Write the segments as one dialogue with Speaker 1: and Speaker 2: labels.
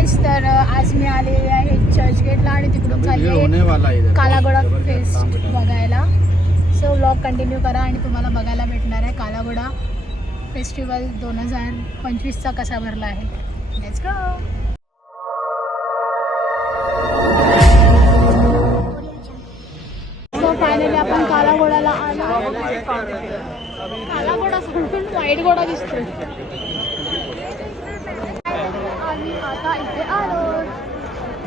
Speaker 1: गाईस तर आज मी आलेली आहे चर्चगेटला आणि तिकडून चालली कालागोडा फेस्ट। बघायला. सो व्लॉग कंटिन्यू करा आणि तुम्हाला बघायला भेटणार आहे कालागोडा फेस्टिवल दोन हजार पंचवीसचा कसा भरला आहे. लेट्स गो सो फायनली आपण कालागोडाला आलो. कालागोडा सोडून व्हाईट दिसतोय.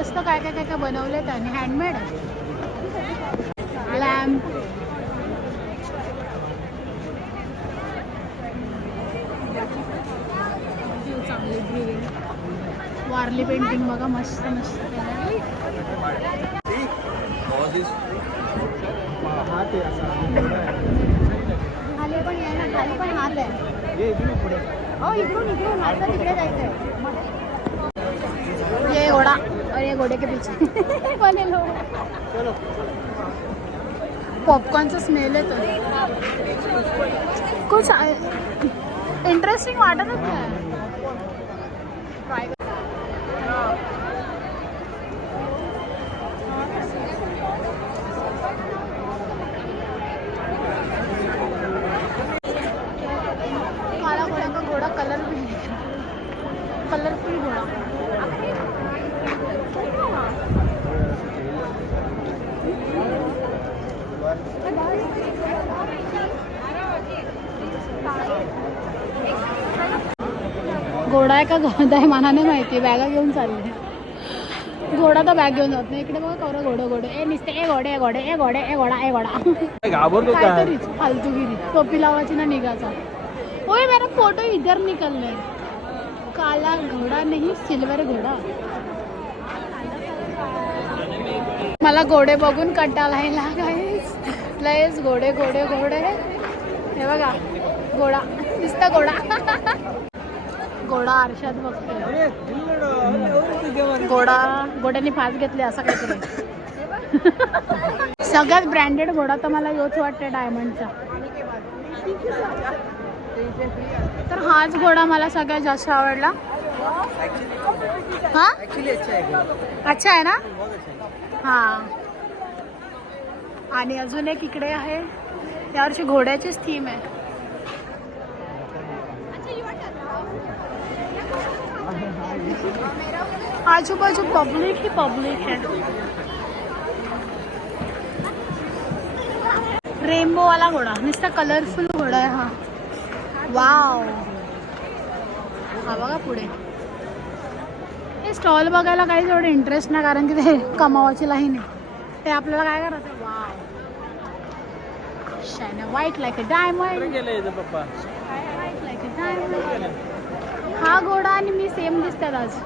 Speaker 1: मस्त काय काय काय काय बनवले त्याने. हँडमेड लॅम्प चांगली ग्रीन वारली पेंटिंग बघा मस्त मस्त. खाली पण आहे ना खाली पण हात आहे. हो इकडून इकडून. आता तिकडे जायचंय. ये घोड़ा ये घोड़े के पीछे बने लोग पॉपकॉर्नचा स्मेल येतो कुछ इंटरेस्टिंग वाटतच नाही Try कर. काला घोड़ा का घोड़ा कलर भी है कलरफुल घोड़ा घोडा आहे का गधा आहे मला नाही माहिती बॅगा घेऊन चालले. घोडा तर बॅग घेऊन जात नाही. इकडे बघा कवरा घोडं घोडे. ए निसते ए घोडे घोडे ए घोडे ए घोडा ए घोडा. काहीतरीच फालतूगिरी. टोपी लावायची ना निघाचा ओए मेरा फोटो इधर निकल है काला घोडा नाही सिल्वर घोडा. मला घोडे बघून कंटाळा यायला गाईस लयच घोडे घोडे घोडे हे. बघा घोडा नुसता घोडा. घोडा आरशात बघते घोडा घोड्याने फास घेतले असं काहीतरी. सगळ्यात ब्रँडेड घोडा तर मला योच वाटते डायमंडचा. तर हाच घोडा मला सगळ्यात जास्त आवडला. हा? अच्छा आहे ना? हा. आणि अजून एक इकडे आहे. यावर्षी घोड्याचीच थीम आहे. आजूबाजू पब्लिक ही पब्लिक है रेनबो वाला घोडा. नुसता कलरफुल घोडा आहे हा. वाव हा बघा पुढे. हे स्टॉल बघायला काही एवढं इंटरेस्ट नाही कारण की ते कमावाची लाईन आहे. ते आपल्याला काय करायचं wow shine white like a diamond
Speaker 2: पप्पा?
Speaker 1: व्हाईट लाईक अ डायमंड हा घोडा आणि मी सेम दिसतात आज.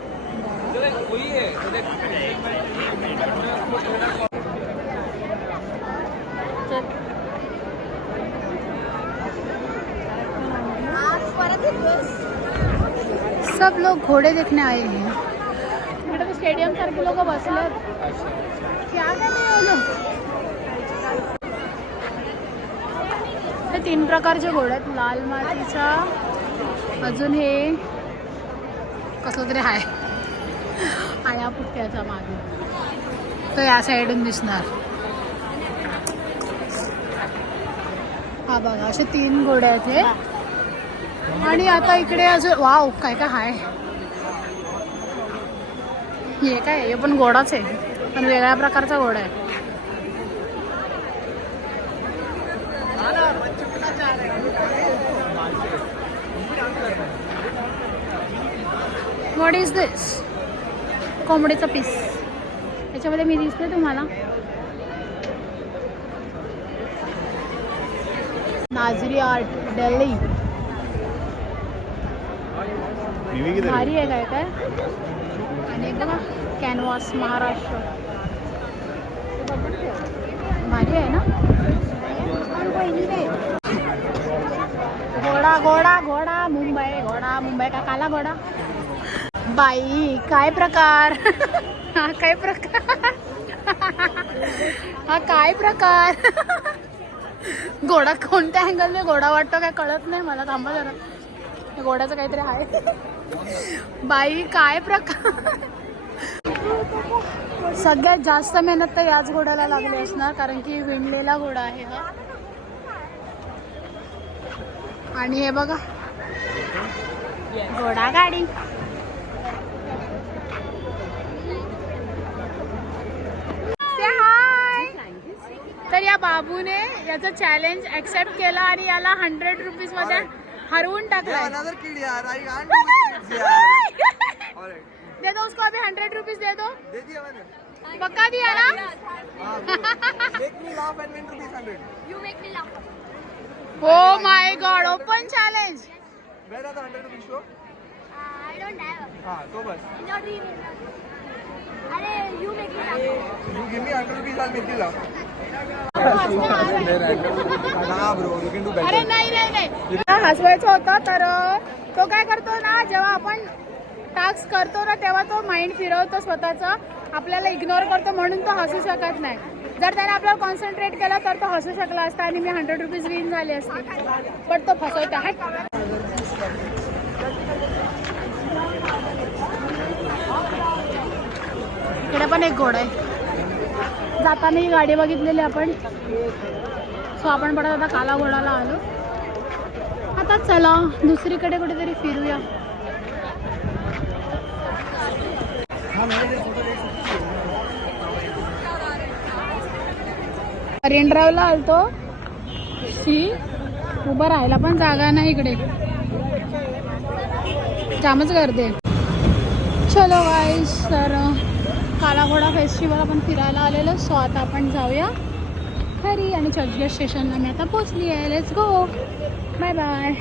Speaker 1: सब लोग घोड़े देखने आए हैं. स्टेडियम सारखे लोक बसले हो हे तीन प्रकारचे घोडे आहेत. लाल मातीचा अजून हे कसलं तरी आहे. आया पुट्ट्याचा मागे. तो या साईडून दिसणार. हा बघा असे तीन घोडे आहेत हे. आणि आता इकडे अजून वाव काय काय हाय. हे काय हे पण गोडाच आहे. पण वेगळ्या प्रकारचा गोड आहे. व्हॉट इज दिस कोंबडीचा पीस. याच्यामध्ये मी दिसते तुम्हाला. नाझरी आर्ट डेल्ली भारी आहे काय काय? आणि कॅनव्हास महाराष्ट्र. भारी आहे ना? घोडा घोडा घोडा मुंबई घोडा मुंबई का काला घोडा. बाई काय प्रकार? हा काय प्रकार? हा काय प्रकार? घोडा कोणत्या अँगलने घोडा वाटतो काय कळत नाही मला थांबा जरा. घोड्याचं काहीतरी आहे. बाई काय प्रकार? सगळ्यात जास्त मेहनत तर याच घोड्याला लागली असणार कारण की विणलेला घोडा आहे हा. आणि हे बघा. घोडा गाडी. तर या बाबूने याचं चॅलेंज ऍक्सेप्ट केलं आणि याला हंड्रेड रुपीजमध्ये हरवून टाकलाय
Speaker 2: अनदर किड यार आई कांट यार।
Speaker 1: दे दो उसको अभी हंड्रेड रुपीज़ दे दो।
Speaker 2: दे दिया मैंने।
Speaker 1: पक्का दिया ना?
Speaker 2: Make me laugh and win rupees hundred you make
Speaker 1: me laugh oh my god open challenge
Speaker 2: मेरा तो hundred rupees so
Speaker 3: I don't have
Speaker 2: हाँ तो बस।
Speaker 3: योर ड्रीम अरे
Speaker 2: you make me laugh you give me hundred rupees I make you laugh
Speaker 1: अरे नाही नाही नाही हसवायचं होतं तर तो काय करतो ना जेव्हा आपण टास्क करतो ना तेव्हा तो माइंड फिरवतो स्वतःचा. आपल्याला इग्नोर करतो म्हणून तो हसू शकत नाही. जर त्याने आपल्याला कॉन्सन्ट्रेट केला तर तो हसू शकला असता आणि मी हंड्रेड रुपीज विन झाली असते. पण तो फसवतो हट. इकडे पण एक घोडा आहे. जाताना ही गाडी बघितलेली आपण. सो आपण परत आता कालाघोडाला आलो. आता चला दुसरीकडे कुठेतरी फिरूया. हरिण ड्राईव्हला आलतो. शी उभं राहायला पण जागा नाही इकडे. जामच गर्दी चलो वाईस फेस्टिवल आपण फिरायला आलेलो सो आता आपण जाऊया. घरी आणि चर्चगेट स्टेशनला मी आता पोचली आहे लेट्स गो बाय बाय